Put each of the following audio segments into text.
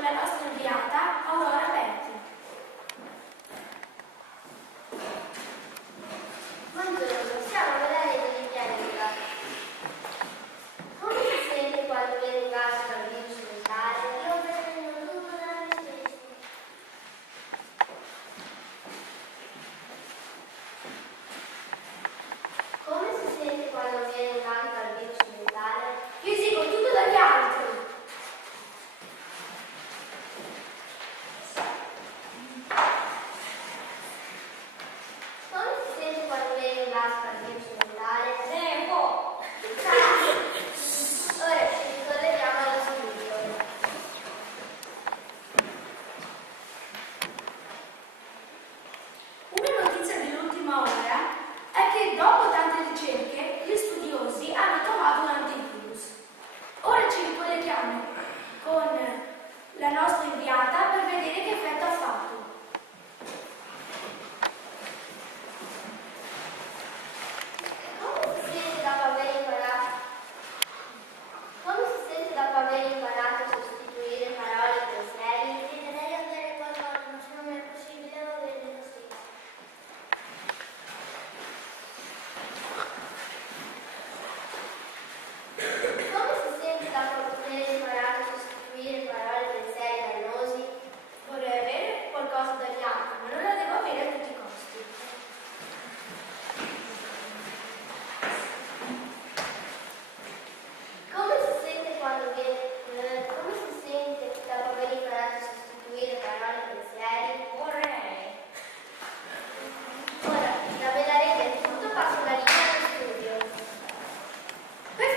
con la nostra inviata Aurora Berti. Buongiorno, siamo alla rete di pianeta. Come si sente quando viene in casa dal virus mentale? Io prendo tutto da me stesso. Come si sente quando viene in casa dal virus mentale? Io esigo tutto dagli altri. Come si sente quando viene in casa dal virus mentale? Tempo! Ora ci ricolleghiamo allo studio. Una notizia dell'ultima ora è che dopo tante ricerche gli studiosi hanno trovato un antivirus. Ora ci ricolleghiamo con la nostra inviata per vedere che effetto ha fatto. Come si sente dopo aver imparato? Come si sente dopo aver imparato a sostituire parole e pensieri? Desidero avere qualcosa, ma se non è possibile va bene lo stesso. Come si sente dopo aver imparato a sostituire parole e pensieri dannosi? Vorrei avere qualcosa dagli altri, ma non la devo avere a tutti i costi. Come si sente come si sente dopo aver imparato a sostituire parole e pensieri? Vorrei. Ora, da Bella Rete è tutto, passo la linea allo studio. Per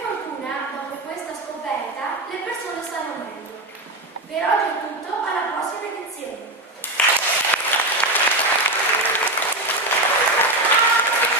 fortuna, dopo questa scoperta, le persone stanno meglio. Per oggi è tutto.